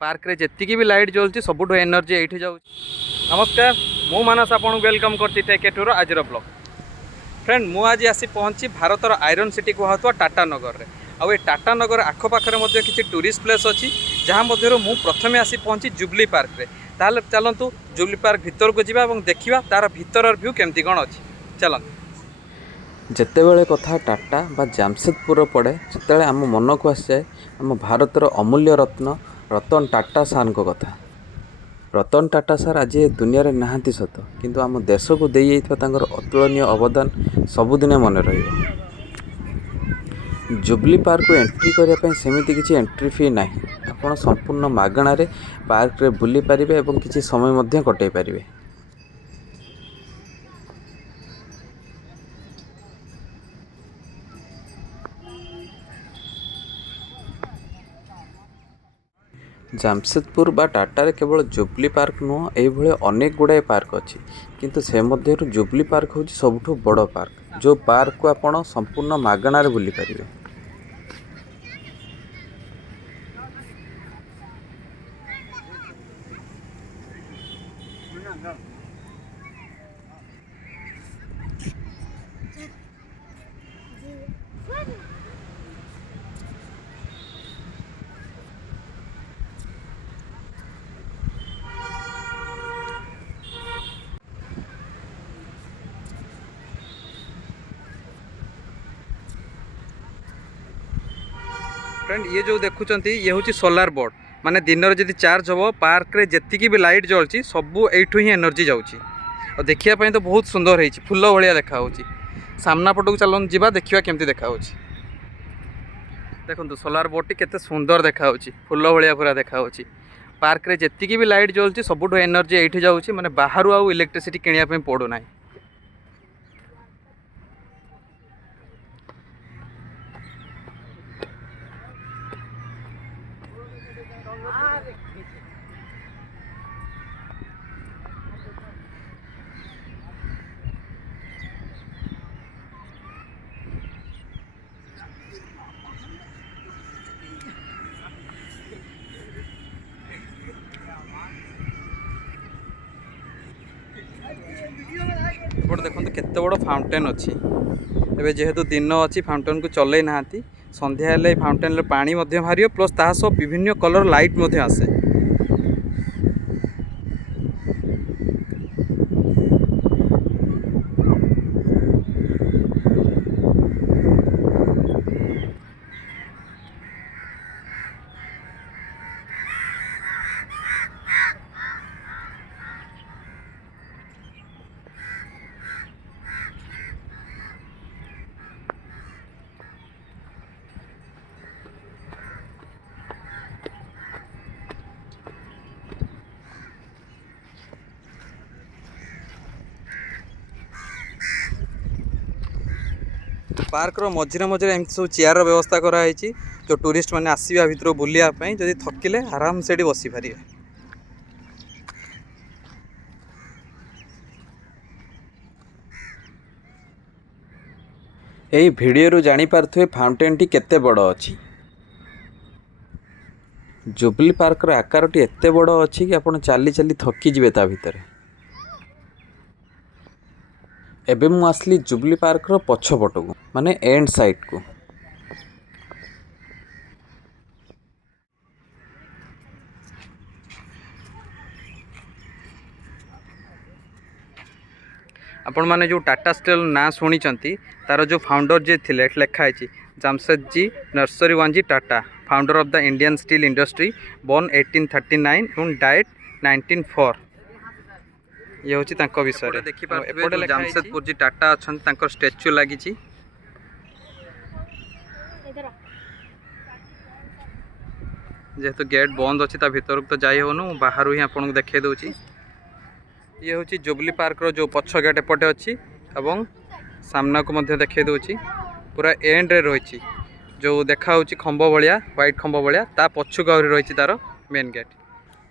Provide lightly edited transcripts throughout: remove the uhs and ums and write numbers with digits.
Park रे जेतिकी भी light जलुची सबुठ energy ये जाऊँ। नमस्कार, मु मानस आपन वेलकम करती टेकेटूर आज ब्लॉग। फ्रेंड मु आज आसी पहुँची भारतर आयरन सिटी कहवा टाटा नगर रे। आउ टाटा नगर आखपाखे किसी टूरिस्ट प्लेस अच्छी जहाँ मध्य मु प्रथमे आसी पहुँची जुबली पार्क रे। ताहले चलतु जुबली पार्क भितर को जीवा और देखिबा तार भितर व्यू केमती कौन अच्छी। चलतु ଯେତେବେଳେ କଥା टाटा बा ଜାମଶେଦପୁର ପଡ଼େ ସେତେବେଳେ ଆମ ମନକୁ ଆସିଯାଏ ଆମ ଭାରତର ଅମୂଲ୍ୟ ରତ୍ନ ରତନ ଟାଟା ସାରଙ୍କ କଥା। ରତନ ଟାଟା ସାର୍ ଆଜି ଏ ଦୁନିଆରେ ନାହାନ୍ତି ସତ, କିନ୍ତୁ ଆମ ଦେଶକୁ ଦେଇଯାଇଥିବା ତାଙ୍କର ଅତୁଳନୀୟ ଅବଦାନ ସବୁଦିନେ ମନେ ରହିବ। जुबली पार्क को एंट्री करने सेमती किसी एंट्री फी ना, ଆପଣ संपूर्ण मागणारे पार्क रे बुली पारिबे एवं किसी समय मध्य कटै पारिबे। ଜାମଶେଦପୁର बा टाटा रे केवल जुबली पार्क नुह ये अनेक गुड़ाए पार्क अच्छी, किंतु से मध्यरु जुबली पार्क हूँ सबुठु बड़ पार्क जो पार्क को आपण संपूर्ण मागणार बुली पारिबे। फ्रेंड ये जो देखुंत ये हूँ सोलार बोर्ड, माने दिन में जब चार्ज हम पार्क रे जेतिकी भी लाइट जलुची सबू एठू ही एनर्जी जाऊँगी। और देखापी तो बहुत सुंदर है, फुल भाया देखा सामना पटक चलन जा देखा केमती देखा। देखो सोलार बोर्ड केते सुंदर देखा, फुल भाया पूरा देखा। पार्क रे जेतिकी भी लाइट जलुची सबुठ एनर्जी ये जाऊँगी, माने बाहर आउ इलेक्ट्रिसिटी किणापी पड़ूना। देखो केते बड़ फाउंटेन अच्छी। एबे जेहेतु दिन अच्छी फाउंटेन को चलई ना, संध्या हेले फाउंटेन पानी बाहर प्लस ता सब विभिन्न कलर लाइट आसे। पार्क रो मझिरे मझिरे एमती सब चेयर व्यवस्था कराई, जो टूरिस्ट मैंने आसवा भितर बुलायापी जदि थकिले आराम से बसी पारे। यही भिडियो जानी पारथुए फाउंटेन टी केते बड़ अच्छी। जुबली पार्क रो आकार टी एते बड़ अच्छी कि आपण चाली चाली थकी जिवे ता भितर। एबे मु आसली जुबली पार्क रो पछपट को, माने एंड साइड को। आपण माने जो टाटा स्टील ना शुणी तार जो फाउंडर जे थिले लिखाई Jamshedji Nusserwanji Tata, founder of the Indian steel industry, born 1839 and died 1904। ये हूँ विषय देखिए जामशेदपुर जी टाटा अच्छा स्टैच्यू लगी। जेहेतु गेट बंद अच्छी भितर तो जाई होनु, बाहर ही आपको देखे दूची। ये हूँ जुबली पार्क रो जो पछ गेट एपटे अच्छी एवं सामना को मध्य देखे दूची। पूरा एंड रे रही जो देखा खंभ भाया व्हाइट खंभ भाया ता पछुक रही तार मेन गेट।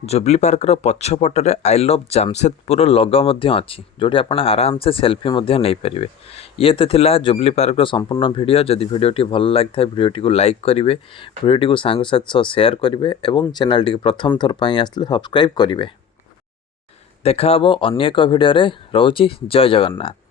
जुबली पार्कर पछपटे आई लव जामशेदपुर लोगो अच्छी जोटी आप आराम से सेल्फी नहीं पारे। ये तो थिला जुबली पार्कर संपूर्ण वीडियो। जदि वीडियोटी भल लगी वीडियोटी को लाइक करेंगे, वीडियोटी को सांगसाथी सह शेयर करेंगे और चैनल टी प्रथम थर पर आसले सब्सक्राइब करेंगे। देखा अन्य एक वीडियो रे। रोची जय जगन्नाथ।